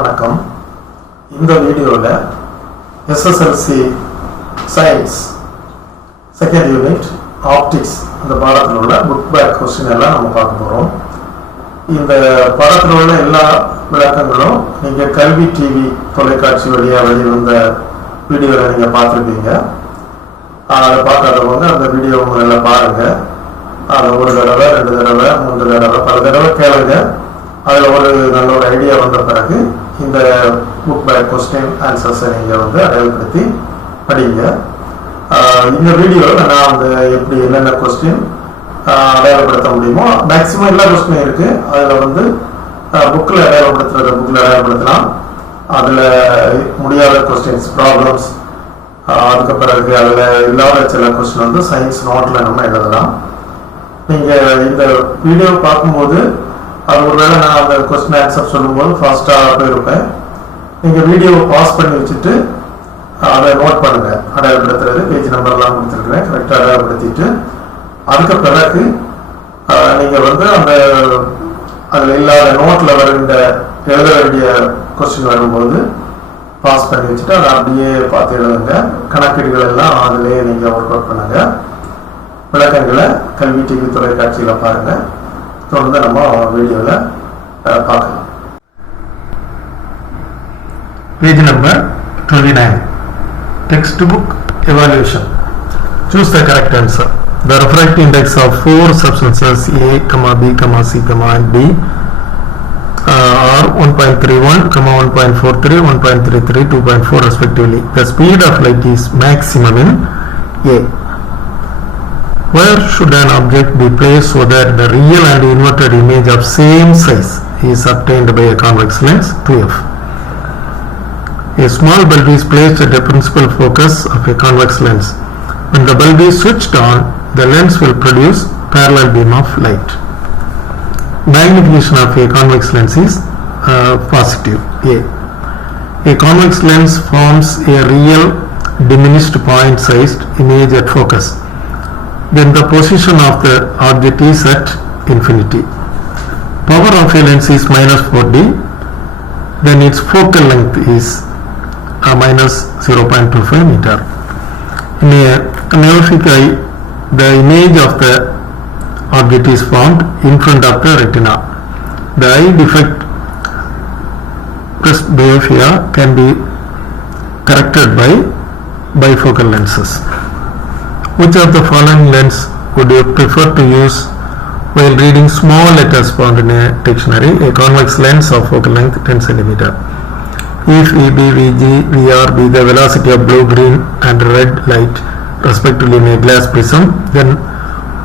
வணக்கம். இந்த வீடியோவில் SSLC science second unit optics இந்த பாடத்தில் உள்ள புக் பேக் கொஸ்டின் எல்லாம் நம்ம பார்க்க போகிறோம். இந்த பாடத்தில் உள்ள எல்லா விளக்கங்களும் நீங்கள் கல்வி டிவி தொலைக்காட்சி வழியாக வெளிவந்த வீடியோவில் நீங்கள் பார்த்துருப்பீங்க. அதை பார்க்காதவங்க அந்த வீடியோ முதல்ல பாருங்கள். அதை ஒரு தடவை, 2 தடவை, 3 தடவை, பல தடவை கேளுங்க. அதில் ஒரு நல்ல ஒரு ஐடியா வந்த பிறகு இந்த புக் பேக் கொஸ்டின் ஆன்சர்ஸை நீங்கள் அடையாளப்படுத்தி படிங்க. இந்த வீடியோவில் நான் எப்படி என்னென்ன கொஸ்டின் அடையாளப்படுத்த முடியுமோ மேக்ஸிமம் எல்லா கொஸ்டினும் இருக்குது. அதில் புக்கில் அடையாளப்படுத்துறத புக்கில் அடையாளப்படுத்தலாம். அதில் முடியாத கொஸ்டின்ஸ் ப்ராப்ளம்ஸ், அதுக்கு பிறகு அதில் இல்லாத சில கொஸ்டின் சயின்ஸ் நோட்டில் நம்ம எழுதலாம். நீங்கள் இந்த வீடியோ பார்க்கும்போது அது ஒருவேளை நான் அந்த கொஸ்டின் ஆன்சர் சொல்லும்போது ஃபாஸ்ட்டாக போயிருப்பேன். நீங்கள் வீடியோவை பாஸ் பண்ணி வச்சுட்டு அதை நோட் பண்ணுங்கள். அடையாளப்படுத்துறது பேஜ் நம்பர்லாம் கொடுத்துருக்குறேன், கரெக்டாக அடையாளப்படுத்திட்டு அதுக்கு பிறகு நீங்கள் அந்த அதில் இல்லாத நோட்டில் வருகின்ற எழுத வேண்டிய கொஸ்டின் வரும்போது பாஸ் பண்ணி வச்சுட்டு அதை அப்படியே பார்த்து எழுதுங்க. கணக்கீடுகள் எல்லாம் அதிலேயே நீங்கள் ஒர்க் அவுட் பண்ணுங்கள். விளக்கங்களை கல்வி டிவி தொலைக்காட்சியில் பாருங்கள். தொடர்ந்து நம்ம வீடியோவில் பார்க்கலாம். Page number 29, text book evaluation. Choose the correct answer. The refractive index of 4 substances A, B, C, and D are 1.31, 1.43, 1.33, 2.4 respectively. The speed of light is maximum in A. Where should an object be placed so that the real and inverted image of same size is obtained by a convex lens 2f? A small bulb is placed at the principal focus of a convex lens. When the bulb is switched on, the lens will produce parallel beam of light. Magnification of a convex lens is positive. A convex lens forms a real diminished point-sized image at focus. Then the position of the object is at infinity. Power of a lens is minus 4D. Then its focal length is minus 0.25 meter. In a neophytic eye, the image of the object is formed in front of the retina. The eye defect presbyopia can be corrected by bifocal lenses. Which of the following lens would you prefer to use while reading small letters found in a dictionary? A convex lens of focal length 10 cm. If EB, VG, VR be the velocity of blue, green and red light respectively in a glass prism, then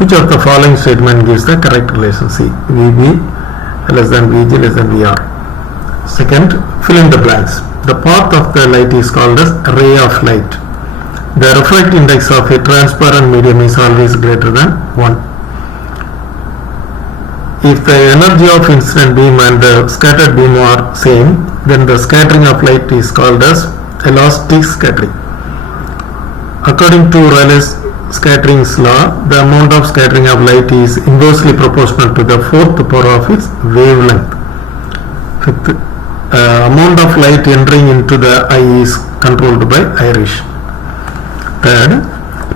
which of the following statement gives the correct relation? C. VB less than VG less than VR. Second, fill in the blanks. The path of the light is called as ray of light. The refractive index of a transparent medium is always greater than 1. If the energy of incident beam and the scattered beam are same, then the scattering of light is called as elastic scattering. According to Rayleigh's scattering's law, the amount of scattering of light is inversely proportional to the 4th power of its wavelength. Fifth, amount of light entering into the eye is controlled by iris. Third,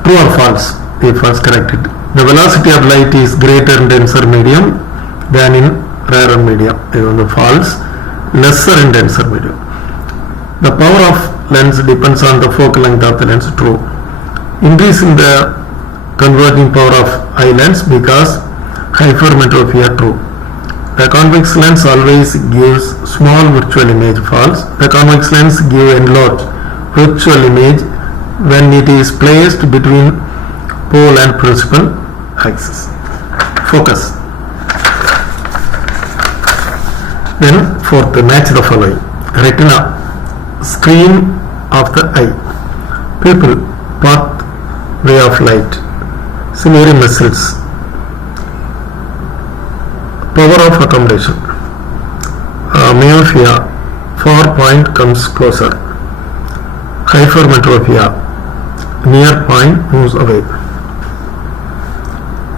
true or false? If false, corrected. The velocity of light is greater in denser medium than in rarer medium. False. Lesser in denser medium. The power of lens depends on the focal length of the lens. True. Increase in the converging power of eye lens because hypermetropia. True. The convex lens always gives small virtual image. False. The convex lens gives enlarged virtual image when it is placed between pole and principal axis. Focus. Then fourth, match the following. Retina, screen of the eye. Pupil, pathway of light. Ciliary muscles. Power of accommodation. Myopia, far point comes closer. Hypermetropia, near point moves away.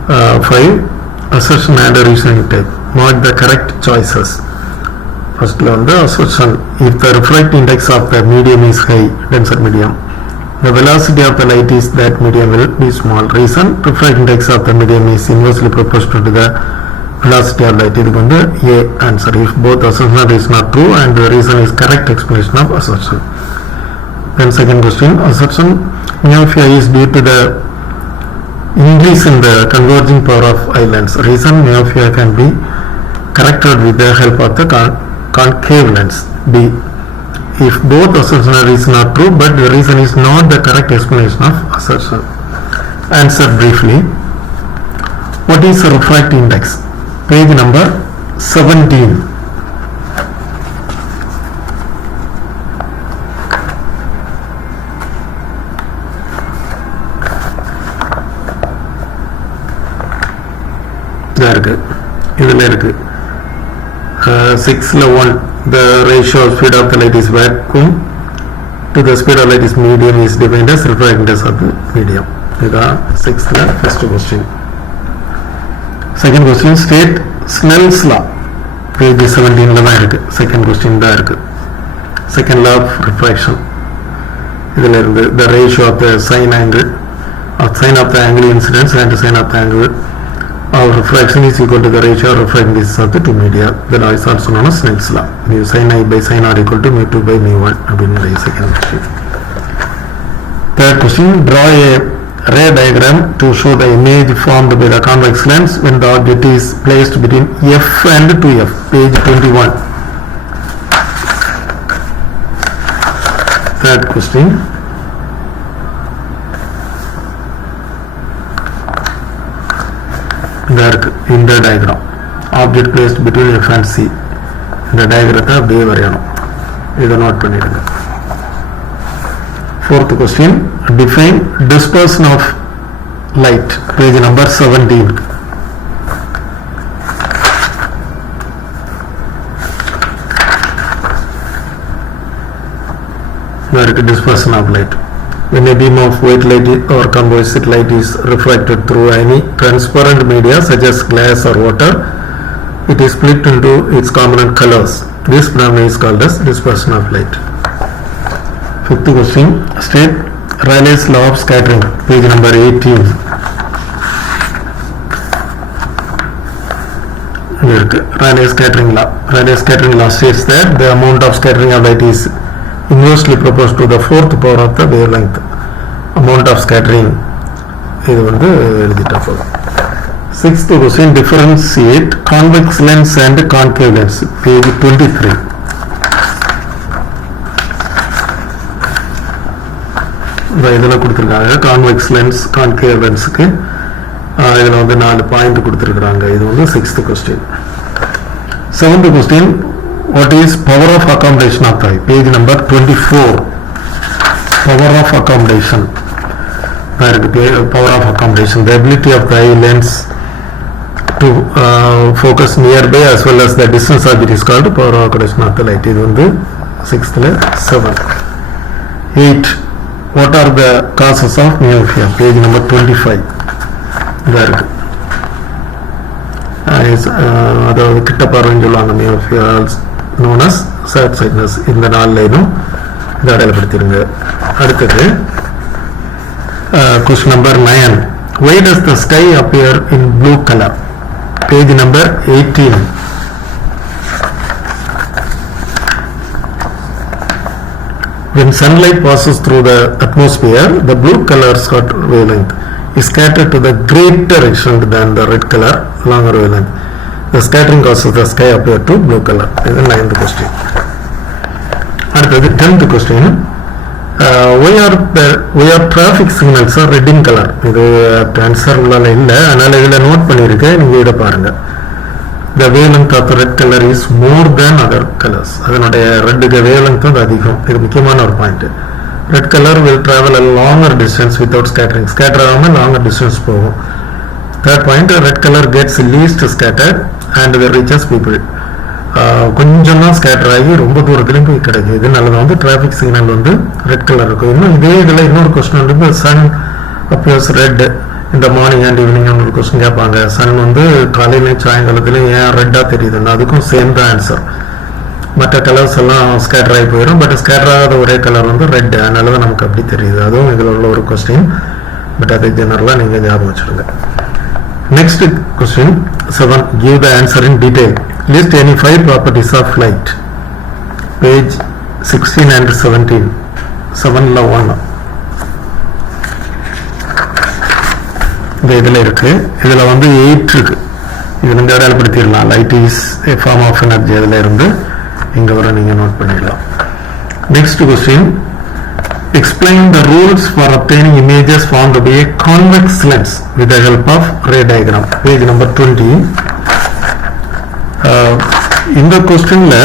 5. Assertion and reasoning type. Mark the correct choices. First on the assertion, if the refractive index of the medium is high, denser medium, the velocity of the light is that medium will be small. Reason, refractive index of the medium is inversely proportional to the velocity of light. This is A answer. If both assertion is not true and the reason is correct explanation of assertion. Then second question, assertion myopia is due to the increase in the converging power of eye lens. Reason, myopia can be corrected with the help of the concave lens. B. If both assertion is not true but the reason is not the correct explanation of assertion. Answer briefly. What is a refractive index? Page number 17. There இருக்கு, இதில் இருக்கு 6ல 1, the ratio of speed of the light is vacuum to the speed of light is medium is defined as refractive index of the medium. இதுதான் 6ல first question. Second question, state Snell's law. Page 17ல தான் இருக்கு. Second question தான் இருக்கு. Second law of refraction. இதில் இருந்து the ratio of the sine of the angle incidence and sin of the angle of refraction is equal to the ratio of refracting distance of the two media. The law is also known as Snell's law. Mu sin I by sin R equal to mu 2 by mu 1. அப்படிங்கிற second question. Third question, draw a ray diagram to show the image formed by the convex lens when the object is placed between F and 2F. Page 21. Third question. In the diagram, object placed between F and C. இந்த diagram அப்படியே வரையணும். இதை நோட் பண்ணிடுங்க. Fourth question, define dispersion of light. Page number 17. There is dispersion of light. When a beam of white light or composite light is refracted through any transparent media such as glass or water, it is split into its component colors. This phenomenon is called as dispersion of light. Fifth question, state Rayleigh's law of scattering. Page number 18. Rayleigh's scattering law. Rayleigh's scattering law states that the amount of scattering of light is inversely proportional to the fourth power of the wavelength. Amount of scattering இது வந்து எழுதிட்டா போதும். Sixth question, differentiate convex lens and concave lens. Page 23. இதில் கொடுத்துருக்காங்க convex lens concave lensக்கு இதில் வந்து 4 பாயிண்ட் கொடுத்துருக்குறாங்க. இது வந்து 6th question. 7th question, what is power of accommodation of the eye? Page number 24. Power of accommodation. Power of accommodation, the ability of the eye lens to focus nearby as well as the distance object is called power of accommodation of the light. இது வந்து 6th. 7. 8. What are the causes of myopia? Page number 25. இதாக இருக்கு. அதாவது கிட்ட பார்வைன்னு சொல்லுவாங்க myopia, known as short sightedness. இந்த 4 லைனும் இதை அடையாளப்படுத்திடுங்க. அடுத்தது question number 9. Why does the sky appear in blue color? Page number 18. When sunlight passes through the atmosphere, the blue color wavelength is scattered to the greater extent than the red color longer wavelength. The scattering causes the sky appear to blue color. This is the 9th question. அடுத்தது 10th question. Why are traffic signals are red in color? இது ஆன்சர் உள்ளால இல்லை, அதனால இதில் நோட் பண்ணியிருக்கேன், நீங்கள் இதை பாருங்க. The wavelength of the red color is more than other colors. அதனுடைய ரெட்டுக்கு wavelength அது அதிகம். இது முக்கியமான ஒரு point. Red color will travel a longer distance without scattering. Scatter ஆகாமல் longer distance போகும். Third point, red color gets least scattered and it reaches people. கொஞ்சம் தான் ஸ்கேட்டர் ஆகி ரொம்ப தூரத்துலையும் போய் கிடைக்கும். இதனால தான் வந்து டிராஃபிக் சிக்னல் வந்து ரெட் கலர் இருக்கும். இன்னும் இதே இதில் இன்னொரு கொஸ்டின் வந்து சன் அப்பியர்ஸ் ரெட் இந்த மார்னிங் அண்ட் ஈவினிங் ஒரு கொஸ்டின் கேட்பாங்க. சன் வந்து காலையிலையும் சாயங்காலத்துலையும் ஏன் ரெட்டாக தெரியுதுன்னா அதுக்கும் சேம் தான் ஆன்சர். மற்ற கலர்ஸ் எல்லாம் ஸ்கேட்டர் ஆகி போயிடும். பட் ஸ்கேட்டர் ஆகாத ஒரே கலர் வந்து ரெட், அதனால தான் நமக்கு அப்படி தெரியுது. அதுவும் இதில் உள்ள ஒரு கொஸ்டின், பட் அது ஜெனரலாக நீங்கள் ஞாபகம் வச்சுருங்க. Next question 7. Give the answer in detail. List any 5 properties of light. Page 16 and 17. 7ல 1 இந்த இதில் இருக்கு. இதில் வந்து 8 இருக்கு. இது வந்து அடையாளப்படுத்திடலாம். Light is a form of energy. அதில் இருந்து இங்கே வர நீங்கள் நோட் பண்ணிடலாம். Next question. Explain the rules for obtaining images formed by a convex lens with the help of ray diagram. Page number 20. இந்த கொஸ்டின்ல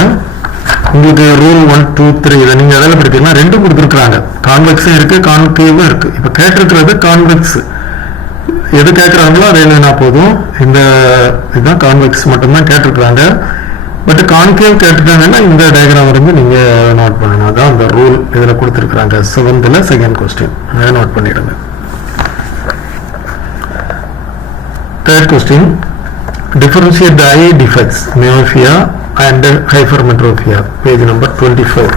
உங்களுக்கு ரூல் 1, 2, 3 இதை நீங்கள் அடையாளப்படுத்திக்கலாம். ரெண்டும் கொடுத்துருக்குறாங்க. கான்வெக்ஸும் இருக்கு, கான்கேவும் இருக்கு. இப்போ கேட்டிருக்கிறது கான்வெக்ஸ். எது கேட்குறாங்களோ அதை எழுதினா போதும். இந்த இதுதான் கான்வெக்ஸ் மட்டும்தான் கேட்டிருக்கிறாங்க. பட் கான்கேவ் கேட்டுட்டாங்கன்னா இந்த டயக்ராம் இருந்து நீங்கள் நோட் பண்ணணும். அதான் அந்த ரூல் இதில் கொடுத்துருக்குறாங்க. 7th செகண்ட் கொஸ்டின், அதை நோட் பண்ணிடுங்க. Third question. Differentiate the eye defects, myopia and hypermetropia. Page number 24.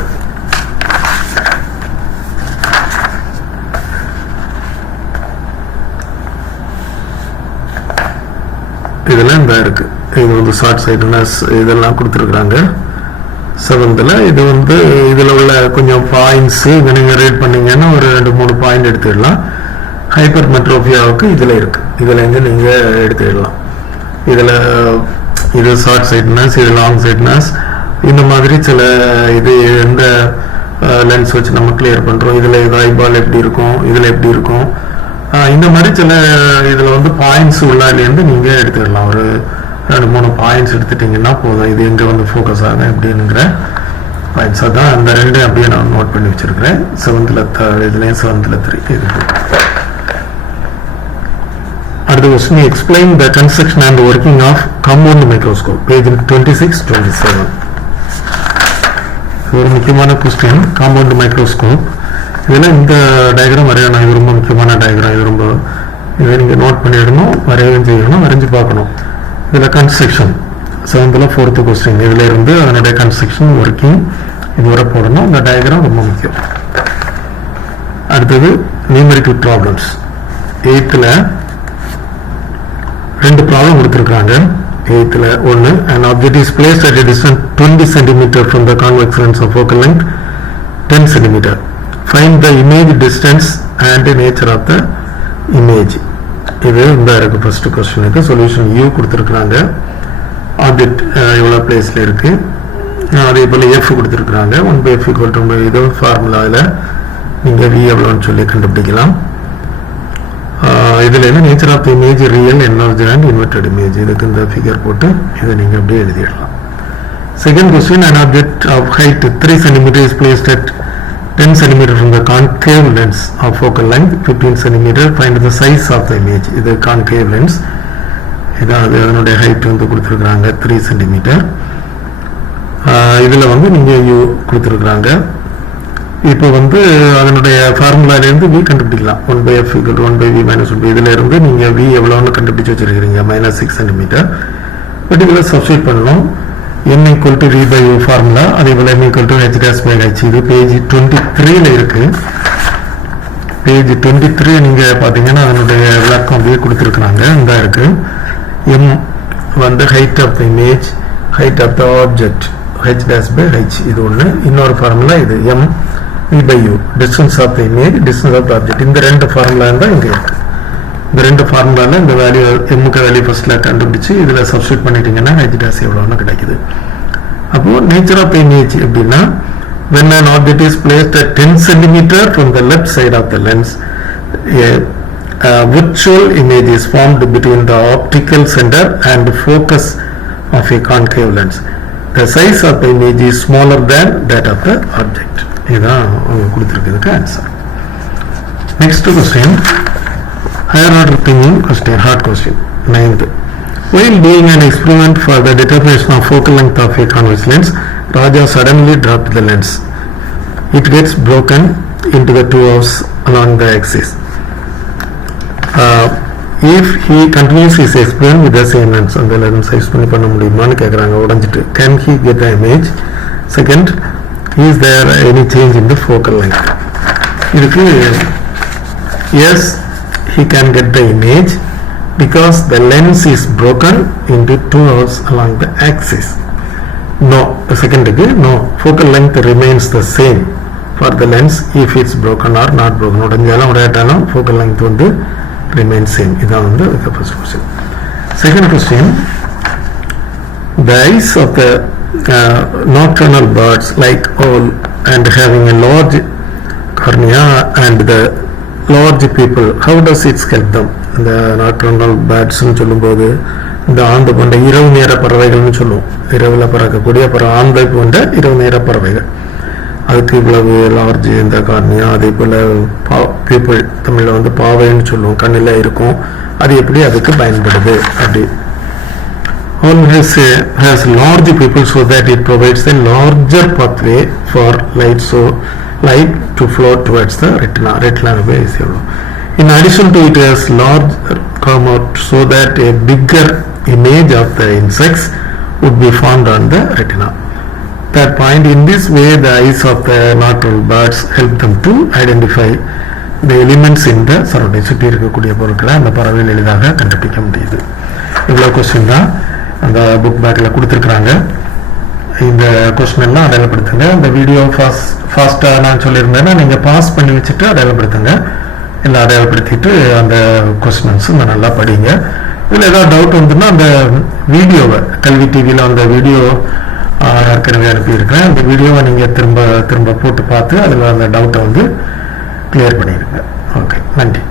இதெல்லாம் இந்த இருக்கு. இது வந்து ஷார்ட் சைட்னஸ் இதெல்லாம் கொடுத்துருக்குறாங்க 7th. இது வந்து இதில் உள்ள கொஞ்சம் பாயிண்ட்ஸ் இதை நீங்கள் ரீட் பண்ணீங்கன்னா ஒரு 2-3 பாயிண்ட் எடுத்துடலாம். ஹைப்பர் மெட்ரோபியாவுக்கு இதில் இருக்கு. இதில் இருந்து நீங்கள் எடுத்துடலாம். இதில் இது ஷார்ட் சைட்னஸ், இது லாங் சைட்னஸ், இந்த மாதிரி சில இது எந்த லென்ஸ் வச்சு நம்ம கிளியர் பண்ணுறோம், இதில் இது ஐபால் எப்படி இருக்கும், இதில் எப்படி இருக்கும், இந்த மாதிரி சில இதில் வந்து பாயிண்ட்ஸ் உள்ளாலேருந்து நீங்கள் எடுத்துடலாம். ஒரு 2-3 பாயிண்ட்ஸ் எடுத்துட்டிங்கன்னா போதும். இது எங்கே வந்து ஃபோக்கஸ் ஆகும் எப்படிங்கிற பாயிண்ட்ஸ் தான் அந்த 2 அப்படியே நான் நோட் பண்ணி வச்சுருக்கிறேன். 7th இதுலேயும் 7th 3 இது. அடுத்த question. Explain the construction and working of compound microscope. Page 26-27. ஒரு முக்கியமான கொஸ்டின். காம்பவுண்ட் மைக்ரோஸ்கோப் இதில் இந்த டயக்ராம் வரையணும். இது ரொம்ப முக்கியமான டயக்ராம். இது ரொம்ப இதை நீங்கள் நோட் பண்ணிடணும், வரையவும் செய்யணும், வரைஞ்சி பார்க்கணும். இதில் கன்ஸ்ட்ரக்ஷன் 7th 4th கொஸ்டின். இதில் இருந்து அதனுடைய கன்ஸ்ட்ரக்ஷன் ஒர்க்கிங் இது வரை போடணும். இந்த டயக்ராம் ரொம்ப முக்கியம். அடுத்தது நியூமெரிக்கல் ப்ராப்ளம்ஸ். 8th 2 ப்ராப்ளம் கொடுத்துருக்காங்க. 8th 1. An object is placed at a distance 20 cm from the convex lens of focal length 10 cm. Find the image distance and nature of the image. இது இந்த இருக்கு. ஃபர்ஸ்ட் கொஸ்டினுக்கு சொல்யூஷன் U கொடுத்துருக்குறாங்க. ஆப்ஜெக்ட் எவ்வளோ பிளேஸில் இருக்கு, அதே போல் F கொடுத்துருக்குறாங்க. 1/f = இது ஃபார்முலாவில் நீங்கள் V எவ்வளோன்னு சொல்லி கண்டுபிடிக்கலாம். இதில் என்ன nature of the image, real, enlarged and inverted image. இதுக்கு இந்த ஃபிகர் போட்டு இதை நீங்கள் அப்படியே எழுதிடலாம். Second question. An object of height 3 cm is placed at 10 cm from the concave lens of focal length 15 cm. Find the size of the image. இது concave lens. இதான் அதனுடைய ஹைட் வந்து கொடுத்துருக்குறாங்க 3 cm. இதில் வந்து நீங்கள் U கொடுத்துருக்குறாங்க. இப்போ வந்து அதனுடைய ஃபார்முலாலேருந்து V கண்டுபிடிக்கலாம். 1/f = 1/v - 1. இதில் இருந்து நீங்கள் V எவ்வளோன்னு கண்டுபிடிச்சி வச்சுருக்கிறீங்க, -6 cm. பட் இதில் சப்ஸ்டியூட் பண்ணணும். n = v/u ஃபார்முலா. அதே போல் n = h'/h. இது பேஜ் 23 இருக்கு. பேஜ் 23 நீங்கள் பார்த்தீங்கன்னா அதனுடைய விளக்கம் அப்படியே கொடுத்துருக்குறாங்க. இந்த இருக்கு. m வந்து height of the image, height of the object h'/h. இது ஒன்று. இன்னொரு ஃபார்முலா இது m v/u, distance of the image, distance of the object. இந்த 2 ஃபார்முலா தான் இங்கே இருக்கு. இந்த 2 ஃபார்முலாவில் இந்த வேல்யூ எம்முக்கு வேல்யூ ஃபர்ஸ்ட்ல கண்டுபிடிச்சு இதில் சப்ஸ்டியூட் பண்ணிட்டீங்கன்னா h' எவ்வளோன்னு கிடைக்குது. அப்போது நேச்சர் ஆஃப் த இமேஜ் எப்படின்னா, when an object is placed at 10 cm from the left side of the lens, a virtual image is formed between the optical center and focus of a concave lens. The size of the image is smaller than that of the object. இதுதான் கொடுத்துருக்கிறதுக்கு answer. Next question. higher order thinking question, hard question. 9th. While doing an experiment for the determination of focal length of a convex lens, Raja suddenly dropped the lens. It gets broken into the 2 halves along the axis. If he continues his experiment with the same lens, அந்த lens size பண்ணி பண்ண முடியுமான்னு கேட்குறாங்க உடஞ்சிட்டு. Can he get the image? Second, is there any change in the focal length? இதுக்கு yes, he can get the image because the lens is broken into two halves along the axis. No, second, no, focal length remains the same for the lens if it's broken or not broken. உடஞ்சாலும் உடையாட்டாலும் focal length வந்து remains same. இதான் வந்து the first question. Second question, the eyes of the nocturnal birds like owl and having a large cornea and the large people, how does it help them? The nocturnal birds னு சொல்லும்போது இந்த ஆண்டு போன்ற இரவு நேர பறவைகள்னு சொல்லுவோம். இரவில் பறக்கக்கூடிய ஆந்தை போன்ற இரவு நேர பறவைகள், அதுக்கு இவ்வளவு லார்ஜ் இந்த கார்னியா, அதே போல் பீப்புள் தமிழில் வந்து பாவைன்னு சொல்லுவோம், கண்ணில் இருக்கும். அது எப்படி அதுக்கு பயன்படுது அப்படி. All has large pupil so that it provides a larger pathway for light to flow towards the retina. In addition to it has large comb-out so that a bigger image of the insects would be formed on the retina. That point, in this way the eyes of the nocturnal birds help them to identify the elements in the surrounding. சுற்றி இருக்கக்கூடிய பொருட்களை அந்த பறவைகள் எளிதாக கண்டுபிடிக்க முடியுது. இவ்வளோ கொஸ்டின் தான் அந்த புக் பேக்கில் கொடுத்துருக்குறாங்க. இந்த கொஸ்டின் எல்லாம் அடையாளப்படுத்துங்க. இந்த வீடியோ ஃபாஸ்ட்டாக நான் சொல்லியிருந்தேன்னா நீங்கள் பாஸ் பண்ணி வச்சுட்டு அடையாளப்படுத்துங்க. எல்லாம் அடையாளப்படுத்திட்டு அந்த கொஸ்டின்ஸும் நல்லா படிங்க. இதில் ஏதாவது டவுட் வந்துன்னா அந்த வீடியோவை கல்வி டிவியில் அந்த வீடியோ ஏற்கனவே அனுப்பியிருக்கிறேன். அந்த வீடியோவை நீங்கள் திரும்ப போட்டு பார்த்து அதில் அந்த டவுட்டை வந்து கிளியர் பண்ணிடுங்க. ஓகே, நன்றி.